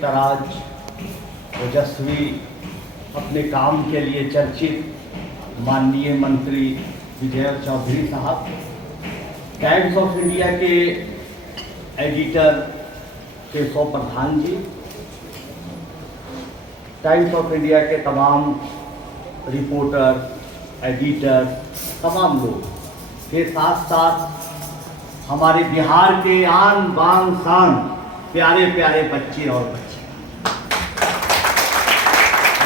तराज ओजस्वी अपने काम के लिए चर्चित माननीय मंत्री विजय चौधरी साहब, टाइम्स ऑफ इंडिया के editor Keshav Pradhan ji, Times of India के तमाम रिपोर्टर, एडिटर, तमाम लोग के साथ साथ हमारे बिहार के आन बान शान प्यारे प्यारे बच्चे और बच्चे,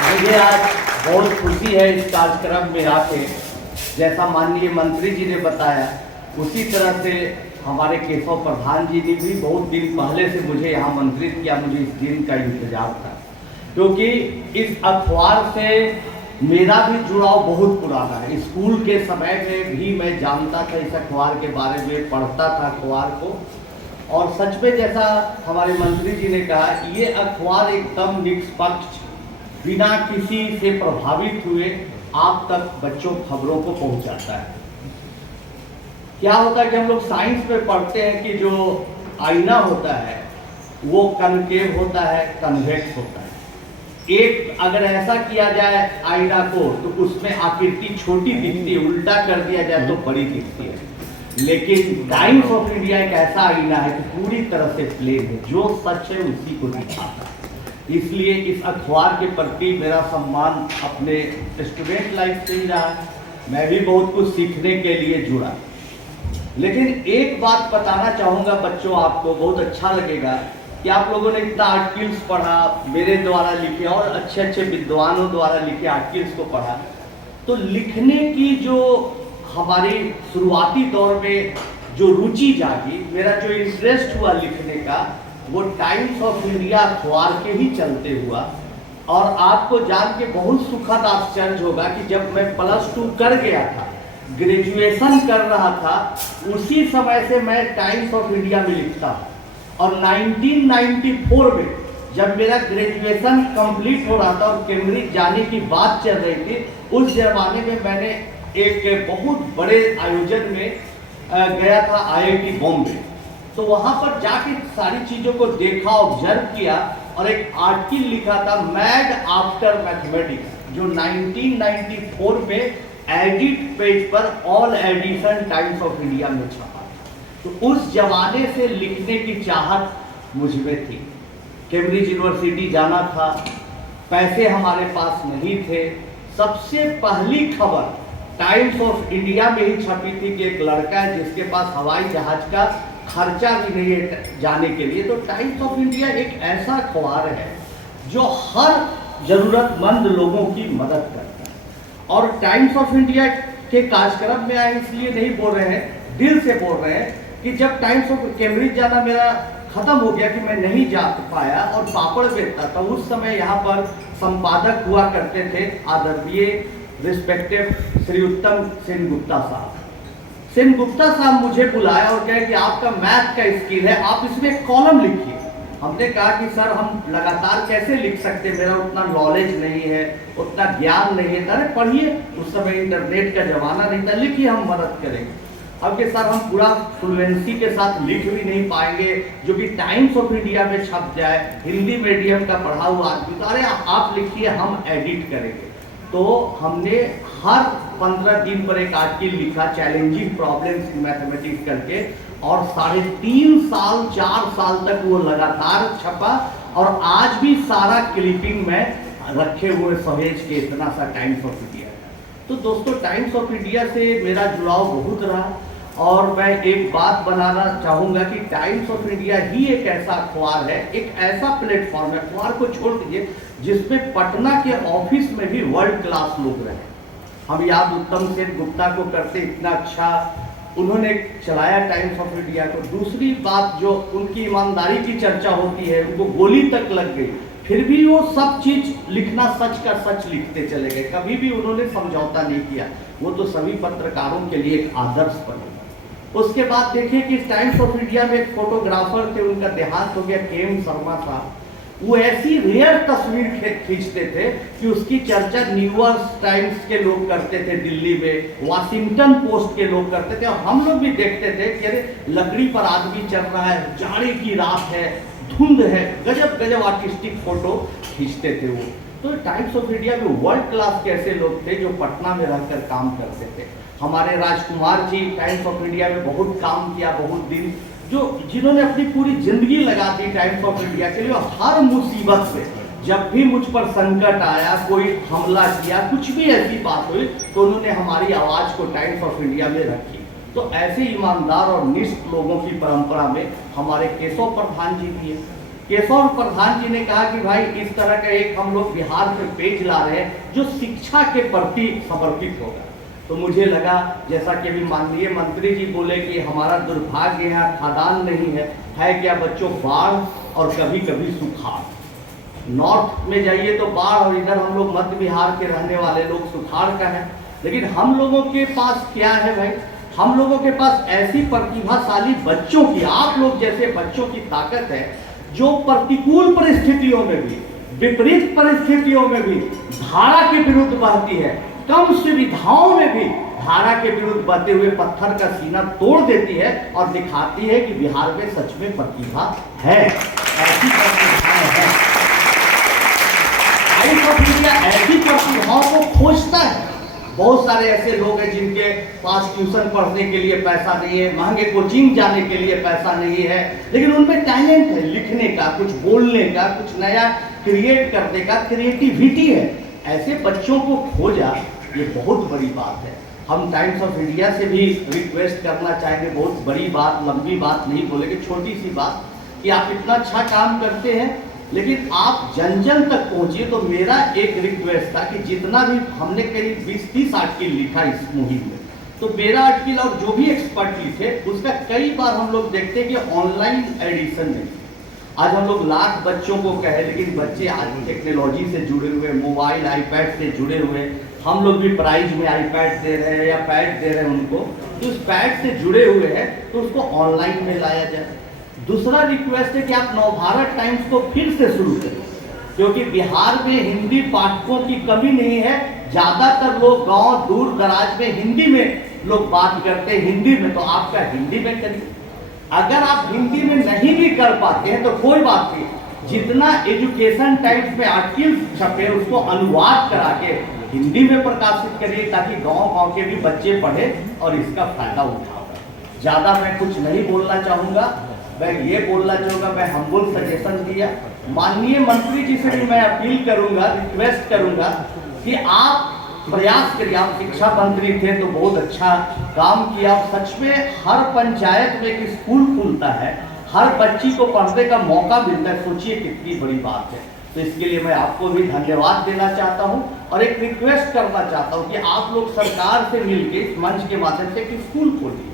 मुझे आज बहुत खुशी है इस कार्यक्रम में आके। जैसा माननीय मंत्री जी ने बताया उसी तरह से हमारे केशव प्रधान जी ने भी बहुत दिन पहले से मुझे यहाँ आमंत्रित किया। मुझे इस दिन का इंतजार था क्योंकि इस अखबार से मेरा भी जुड़ाव बहुत पुराना है। स्कूल के समय में भी मैं जानता था इस अखबार के बारे में, पढ़ता था अखबार को। और सच में जैसा हमारे मंत्री जी ने कहा, ये अखबार एकदम निष्पक्ष, बिना किसी से प्रभावित हुए आप तक बच्चों खबरों को पहुंचाता है। क्या होता है कि हम लोग साइंस में पढ़ते हैं कि जो आईना होता है वो कनकेव होता है, कन्वेक्स होता है। एक अगर ऐसा किया जाए आईना को तो उसमें आकृति छोटी दिखती है, उल्टा कर दिया जाए तो बड़ी दिखती है। लेकिन टाइम्स ऑफ इंडिया एक ऐसा आईना है कि पूरी तरह से प्लेन है, जो सच है उसी को दिखाता है। इसलिए इस अखबार के प्रति मेरा सम्मान अपने स्टूडेंट लाइफ से ही रहा है। मैं भी बहुत कुछ सीखने के लिए जुड़ा। लेकिन एक बात बताना चाहूँगा बच्चों, आपको बहुत अच्छा लगेगा कि आप लोगों ने इतना आर्टिकल्स पढ़ा, मेरे द्वारा लिखे और अच्छे अच्छे विद्वानों द्वारा लिखे आर्टिकल्स को पढ़ा, तो लिखने की जो हमारी शुरुआती दौर में जो रुचि जागी, मेरा जो इंटरेस्ट हुआ लिखने का, वो टाइम्स ऑफ इंडिया अखबार के ही चलते हुआ। और आपको जान के बहुत सुखद आश्चर्य होगा कि जब मैं +2 कर गया था, ग्रेजुएशन कर रहा था, उसी समय से मैं टाइम्स ऑफ इंडिया में लिखता हूँ। और 1994 में जब मेरा ग्रेजुएशन कंप्लीट हो रहा था और कैम्ब्रिज जाने की बात चल रही थी, उस जमाने में मैंने एक बहुत बड़े आयोजन में गया था, IIT बॉम्बे। तो वहाँ पर जाके सारी चीज़ों को देखा, ऑब्जर्व किया और एक आर्टिकल लिखा था, मैड आफ्टर मैथमेटिक्स, जो 1994 में एडिट पेज पर all edition Times of India में छपा। तो उस जमाने से लिखने की चाहत मुझ में थी। कैम्ब्रिज यूनिवर्सिटी जाना था, पैसे हमारे पास नहीं थे। सबसे पहली खबर टाइम्स ऑफ इंडिया में ही छपी थी कि एक लड़का है जिसके पास हवाई जहाज का खर्चा भी नहीं है जाने के लिए। तो टाइम्स ऑफ इंडिया एक ऐसा अखबार है जो हर जरूरतमंद लोगों की मदद करता है। और टाइम्स ऑफ इंडिया के कार्यक्रम में आए इसलिए नहीं बोल रहे हैं, दिल से बोल रहे हैं कि जब टाइम्स ऑफ कैम्ब्रिज जाना मेरा खत्म हो गया कि मैं नहीं जा पाया और पापड़ बेचता था, उस समय यहाँ पर संपादक हुआ करते थे आदरणीय रिस्पेक्टिव श्री उत्तम सेन गुप्ता साहब। सेन गुप्ता साहब मुझे बुलाया और कहे कि आपका मैथ का स्किल है, आप इसमें कॉलम लिखिए। हमने कहा कि सर हम लगातार कैसे लिख सकते, मेरा उतना नॉलेज नहीं है, उतना ज्ञान नहीं है। अरे पढ़िए, उस समय इंटरनेट का जमाना नहीं था, लिखिए, हम मदद करेंगे। अब कि सर हम पूरा फ्लुएंसी के साथ लिख भी नहीं पाएंगे जो कि टाइम्स ऑफ इंडिया में छप जाए, हिंदी मीडियम का पढ़ा हुआ आदमी। तो अरे आप लिखिए, हम एडिट करेंगे। तो हमने हर 15 दिन पर एक आर्टिकल लिखा, चैलेंजिंग प्रॉब्लम्स इन मैथमेटिक्स करके, और 3.5 साल 4 साल तक वो लगातार छपा। और आज भी सारा क्लिपिंग में रखे हुए सहेज के इतना सा टाइम्स ऑफ इंडिया। तो दोस्तों, टाइम्स ऑफ इंडिया से मेरा जुड़ाव बहुत रहा। और मैं एक बात बनाना चाहूँगा कि टाइम्स ऑफ इंडिया ही एक ऐसा अखबार है, एक ऐसा प्लेटफॉर्म है, अखबार को छोड़ दीजिए, जिसमें पटना के ऑफिस में भी वर्ल्ड क्लास लोग रहे। हम याद उत्तम सेन गुप्ता को करते, इतना अच्छा उन्होंने चलाया टाइम्स ऑफ इंडिया को। दूसरी बात, जो उनकी ईमानदारी की चर्चा होती है, उनको गोली तक लग गई, फिर भी वो सब चीज लिखना, सच का सच लिखते चले गए, कभी भी उन्होंने समझौता नहीं किया। वो तो सभी पत्रकारों के लिए एक आदर्श बने। उसके बाद देखिए कि टाइम्स ऑफ इंडिया में एक फोटोग्राफर थे, उनका देहांत हो गया, KM शर्मा साहब। वो ऐसी रेयर तस्वीर खींचते थे कि उसकी चर्चा न्यूयॉर्क टाइम्स के लोग करते थे दिल्ली में, वाशिंगटन पोस्ट के लोग करते थे, और हम लोग भी देखते थे कि अरे लकड़ी पर आदमी चल रहा है, जाड़े की रात है, धुंध है, गजब गजब आर्टिस्टिक फोटो खींचते थे वो। तो टाइम्स ऑफ इंडिया में वर्ल्ड क्लास के ऐसे लोग थे जो पटना में रहकर काम करते थे। हमारे Rajkumar ji Times of India में बहुत काम किया, बहुत दिन, जिन्होंने अपनी पूरी जिंदगी लगा दी टाइम्स ऑफ इंडिया के लिए। हर मुसीबत में जब भी मुझ पर संकट आया, कोई हमला किया, कुछ भी ऐसी बात हुई, तो उन्होंने हमारी आवाज़ को टाइम्स ऑफ इंडिया में रखी। तो ऐसे ईमानदार और निष्ठ लोगों की परंपरा में हमारे केशव प्रधान जी भी हैं। केशव प्रधान जी ने कहा कि भाई इस तरह का एक हम लोग बिहार में पेज ला रहे हैं जो शिक्षा के प्रति समर्पित होगा। तो मुझे लगा, जैसा कि अभी माननीय मंत्री जी बोले कि हमारा दुर्भाग्य यहाँ खादान नहीं है क्या बच्चों, बाढ़ और कभी कभी सुखाड़। नॉर्थ में जाइए तो बाढ़, और इधर हम लोग मध्य बिहार के रहने वाले लोग सुखाड़ का है। लेकिन हम लोगों के पास क्या है भाई, हम लोगों के पास ऐसी प्रतिभाशाली बच्चों की, आप लोग जैसे बच्चों की ताकत है जो प्रतिकूल परिस्थितियों में भी, विपरीत परिस्थितियों में भी धारा के विरुद्ध बहती है, कम सुविधाओं में भी धारा के विरुद्ध बहते हुए पत्थर का सीना तोड़ देती है और दिखाती है कि बिहार में सच में प्रतिभा है। ऐसी प्रतिभाएं हैं। टाइम्स ऑफ इंडिया ऐसी प्रतिभाओं को खोजता है। बहुत सारे ऐसे लोग हैं जिनके पास ट्यूशन पढ़ने के लिए पैसा नहीं है, महंगे कोचिंग जाने के लिए पैसा नहीं है, लेकिन उनमें टैलेंट है लिखने का, कुछ बोलने का, कुछ नया क्रिएट करने का, क्रिएटिविटी है। ऐसे बच्चों को खोजा, ये बहुत बड़ी बात है। हम टाइम्स ऑफ इंडिया से भी रिक्वेस्ट करना चाहेंगे, बहुत बड़ी बात, लंबी बात नहीं बोलेंगे, छोटी सी बात, कि आप इतना अच्छा काम करते हैं लेकिन आप जन जन तक पहुंचिए। तो मेरा एक रिक्वेस्ट था कि जितना भी हमने करीब 20-30 आर्टिकल लिखा इस मुहिम में, तो मेरा आर्टिकल और जो भी एक्सपर्ट लिखे उसका कई बार हम लोग देखते हैं कि ऑनलाइन एडिशन नहीं। आज हम लोग लाख बच्चों को कहे, लेकिन बच्चे आज टेक्नोलॉजी से जुड़े हुए, मोबाइल आईपैड से जुड़े हुए, हम लोग भी प्राइज में आईपैड दे रहे हैं या पैड दे रहे हैं उनको, तो उस पैड से जुड़े हुए हैं तो उसको ऑनलाइन में लाया जाए। दूसरा रिक्वेस्ट है कि आप नवभारत टाइम्स को फिर से शुरू करें, क्योंकि बिहार में हिंदी पाठकों की कमी नहीं है। ज़्यादातर लोग गांव दूर दराज में हिंदी में लोग बात करते हैं, हिंदी में, तो आपका हिंदी में करिए। अगर आप हिंदी में नहीं भी कर पाते हैं तो कोई बात नहीं, जितना एजुकेशन टाइम्स में आर्टिकल छपे उसको अनुवाद करा के हिंदी में प्रकाशित करिए, ताकि गाँव के भी बच्चे पढ़े और इसका फायदा उठाओ। ज़्यादा मैं कुछ नहीं बोलना चाहूँगा, मैं ये बोलना चाहूँगा, मैं हम्बल सजेशन दिया। माननीय मंत्री जी से भी मैं अपील करूँगा, रिक्वेस्ट करूँगा कि आप प्रयास करिए। आप शिक्षा मंत्री थे तो बहुत अच्छा काम किया। सच में हर पंचायत में एक स्कूल खुलता है, हर बच्ची को पढ़ने का मौका मिलता है, सोचिए कितनी बड़ी बात है। तो इसके लिए मैं आपको भी धन्यवाद देना चाहता हूँ और एक रिक्वेस्ट करना चाहता हूँ कि आप लोग सरकार से मिलकर इस मंच के माध्यम से एक स्कूल खोलिए।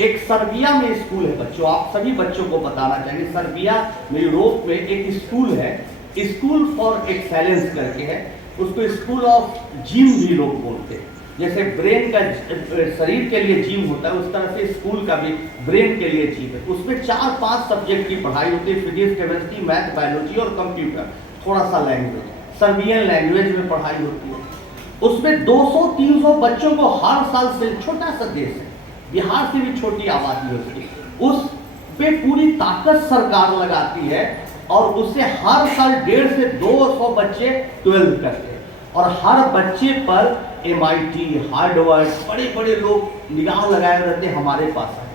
एक सर्बिया में स्कूल है बच्चों, आप सभी बच्चों को बताना चाहिए, सर्बिया में, यूरोप में एक स्कूल है, स्कूल फॉर एक्सेलेंस करके है, उसको स्कूल ऑफ जिम भी लोग बोलते हैं। जैसे ब्रेन का शरीर के लिए जिम होता है, उस तरह से स्कूल का भी ब्रेन के लिए जिम है। उसमें 4-5 सब्जेक्ट की पढ़ाई होती है, फिजिक्स, केमिस्ट्री, मैथ, बायोलॉजी और कंप्यूटर, थोड़ा सा लैंग्वेज, सर्बियन लैंग्वेज में पढ़ाई होती है। उसमें 200-300 बच्चों को हर साल से, छोटा सा देश है, बिहार से भी छोटी आबादी होती है, उस पे पूरी ताकत सरकार लगाती है और उससे हर साल 150 से 200 बच्चे 12 करते हैं और हर बच्चे पर MIT, हार्वर्ड, बड़े बड़े लोग निगाह लगाए रहते हैं। हमारे पास है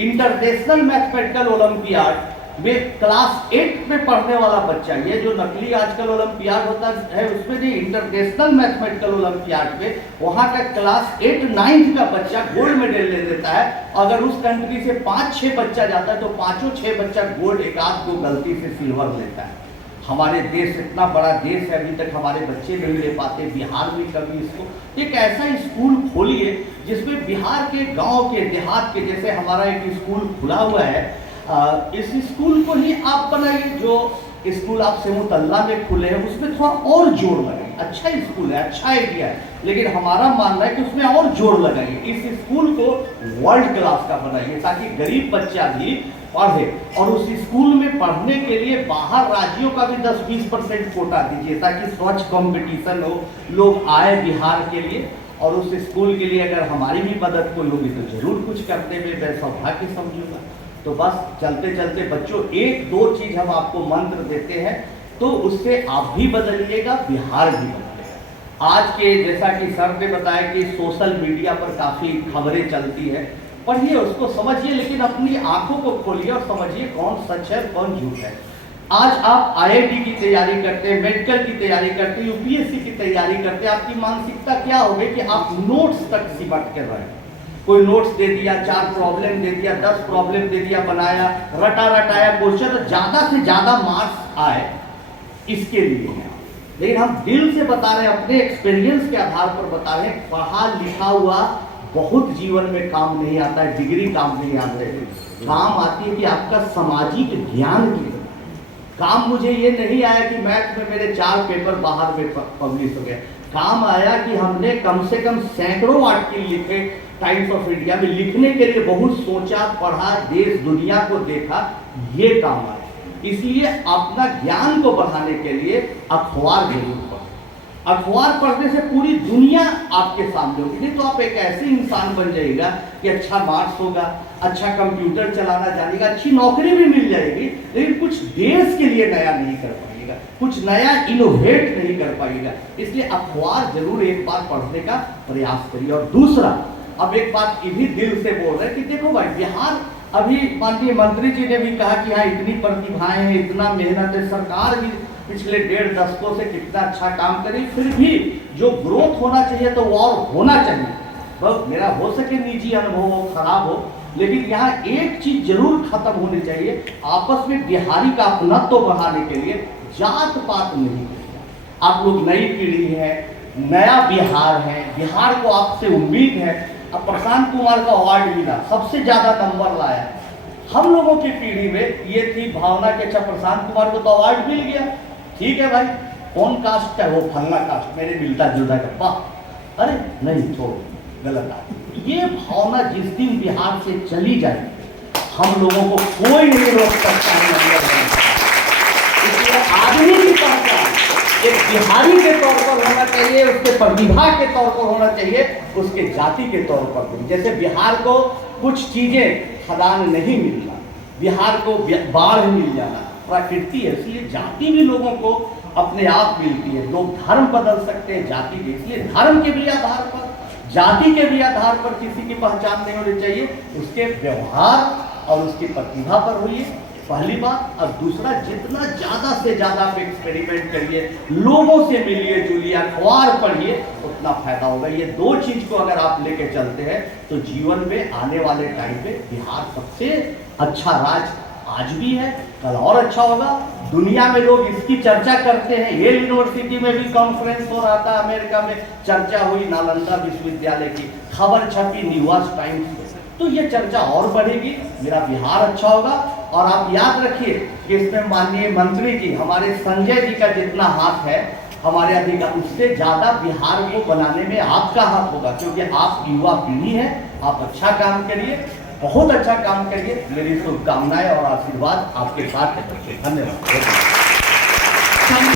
इंटरनेशनल मैथमेटिकल ओलंपियाड में क्लास 8 में पढ़ने वाला बच्चा, ये जो नकली आजकल ओलंपियाड होता है उसमें नहीं, इंटरनेशनल मैथमेटिकल ओलंपियाड में वहाँ का क्लास 8-9 का बच्चा गोल्ड मेडल ले लेता है। अगर उस कंट्री से 5-6 बच्चा जाता है तो 5-6 बच्चा गोल्ड, एक आध को गलती से सिल्वर लेता है। हमारे देश इतना बड़ा देश है, अभी तक हमारे बच्चे नहीं ले पाते, बिहार में कभी इसको एक ऐसा स्कूल खोलिए जिसमें बिहार के गाँव के, देहात के, जैसे हमारा एक स्कूल खुला हुआ है, इस स्कूल को ही आप बनाइए। जो स्कूल आप सेमुतल्ला में खुले हैं उसमें थोड़ा और जोर लगाइए। अच्छा स्कूल है, अच्छा आइडिया है, लेकिन हमारा मानना है कि उसमें और जोर लगाइए। इस स्कूल को वर्ल्ड क्लास का बनाइए ताकि गरीब बच्चा भी पढ़े, और उस स्कूल में पढ़ने के लिए बाहर राज्यों का भी 10-20% कोटा दीजिए ताकि स्वच्छ कंपटीशन हो, लोग आए बिहार के लिए। और उस स्कूल के लिए अगर हमारी भी मदद कोई होगी तो जरूर कुछ करने में मैं सौभाग्य समझूंगा। तो बस चलते चलते बच्चों एक दो चीज हम आपको मंत्र देते हैं, तो उससे आप भी बदलिएगा, बिहार भी बदलेगा। आज के जैसा कि सर ने बताया कि सोशल मीडिया पर काफ़ी खबरें चलती है, पढ़िए उसको समझिए, लेकिन अपनी आंखों को खोलिए और समझिए कौन सच है कौन झूठ है। आज आप आईआईटी की तैयारी करते हैं, मेडिकल की तैयारी करते हैं, यूपीएससी की तैयारी करते हैं, आपकी मानसिकता क्या हो गई कि आप नोट्स तक सिमट कर रहे हैं। कोई नोट्स दे दिया, 4 प्रॉब्लम दे दिया, 10 प्रॉब्लम दे दिया, बनाया, रटा रटाया क्वेश्चन, ज्यादा से ज्यादा मार्क्स आए, इसके लिए है। लेकिन हम दिल से बता रहे हैं, अपने एक्सपीरियंस के आधार पर बता रहे हैं, पढ़ा लिखा हुआ बहुत जीवन में काम नहीं आता है, डिग्री काम नहीं आते, काम आती है कि आपका सामाजिक ज्ञान की काम। मुझे ये नहीं आया कि मैथ में मेरे 4 पेपर बाहर में पब्लिश हो गए, काम आया कि हमने कम से कम सैकड़ों आर्टिकल लिखे, टाइम्स ऑफ इंडिया में लिखने के लिए बहुत सोचा, पढ़ा, देश दुनिया को देखा, ये काम आया। इसलिए अपना ज्ञान को बढ़ाने के लिए अखबार जरूर पढ़ें। अखबार पढ़ने से पूरी दुनिया आपके सामने होगी, नहीं तो आप एक ऐसे इंसान बन जाएगा कि अच्छा मार्क्स होगा, अच्छा कंप्यूटर चलाना जानेगा, अच्छी नौकरी भी मिल जाएगी, लेकिन कुछ देश के लिए नया नहीं कर पाएगा, कुछ नया इनोवेट नहीं कर पाएगा। इसलिए अखबार जरूर एक बार पढ़ने का प्रयास करिए। और दूसरा, अब एक बात ये भी दिल से बोल रहे हैं कि देखो भाई, बिहार अभी माननीय मंत्री जी ने भी कहा कि हाँ इतनी प्रतिभाएं हैं, इतना मेहनत है, सरकार भी पिछले 1.5 दशकों से कितना अच्छा काम करी, फिर भी जो ग्रोथ होना चाहिए तो वो और होना चाहिए। बस मेरा हो सके निजी अनुभव हो, खराब हो, लेकिन यहाँ एक चीज जरूर खत्म होनी चाहिए, आपस में बिहारी का अपनत्व बढ़ाने के लिए जात पात नहीं करना। आप लोग नई पीढ़ी है, नया बिहार है, बिहार को आपसे उम्मीद है। अब प्रशांत कुमार का अवार्ड मिला, सबसे ज्यादा नंबर लाया, हम लोगों की पीढ़ी में ये थी भावना के अच्छा प्रशांत कुमार को तो अवार्ड मिल गया, ठीक है भाई, कौन कास्ट है वो, फलना कास्ट, मेरे मिलता जुलता का, अरे नहीं छोड़, गलत आ। ये भावना जिस दिन बिहार से चली जाएगी, हम लोगों को कोई नहीं रोक सकता है। इसलिए आदमी की पहचान एक बिहारी के तौर पर होना चाहिए, उसके प्रतिभा के तौर पर होना चाहिए, उसके जाति के तौर पर नहीं। जैसे बिहार को कुछ चीजें खदान नहीं मिलना, बिहार को बाढ़ मिल जाना, प्रकृति है, इसलिए जाति भी लोगों को अपने आप मिलती है। लोग धर्म बदल सकते हैं जाति के, इसलिए धर्म के भी आधार पर, जाति के भी आधार पर किसी की पहचान नहीं होनी चाहिए, उसके व्यवहार और उसकी प्रतिभा पर हुई, पहली बात। और दूसरा, जितना ज्यादा से ज्यादा आप एक्सपेरिमेंट करिए, लोगों से मिलिए जुलिए, अखबार पढ़िए, उतना फायदा होगा। ये 2 चीज को अगर आप लेके चलते हैं तो जीवन में आने वाले टाइम पे बिहार सबसे अच्छा राज्य आज भी है, कल और अच्छा होगा। दुनिया में लोग इसकी चर्चा करते हैं, येल यूनिवर्सिटी में भी कॉन्फ्रेंस हो रहा था, अमेरिका में चर्चा हुई, नालंदा विश्वविद्यालय की खबर छपी न्यूयॉर्क टाइम्स में, तो ये चर्चा और बढ़ेगी, मेरा बिहार अच्छा होगा। और आप याद रखिए कि इसमें माननीय मंत्री जी, हमारे संजय जी का जितना हाथ है हमारे अधिकार, उससे ज्यादा बिहार को बनाने में आपका हाथ होगा, क्योंकि आप युवा पीढ़ी है, आप अच्छा काम करिए, बहुत अच्छा काम करिए। मेरी शुभकामनाएं और आशीर्वाद आपके साथ है। धन्यवाद।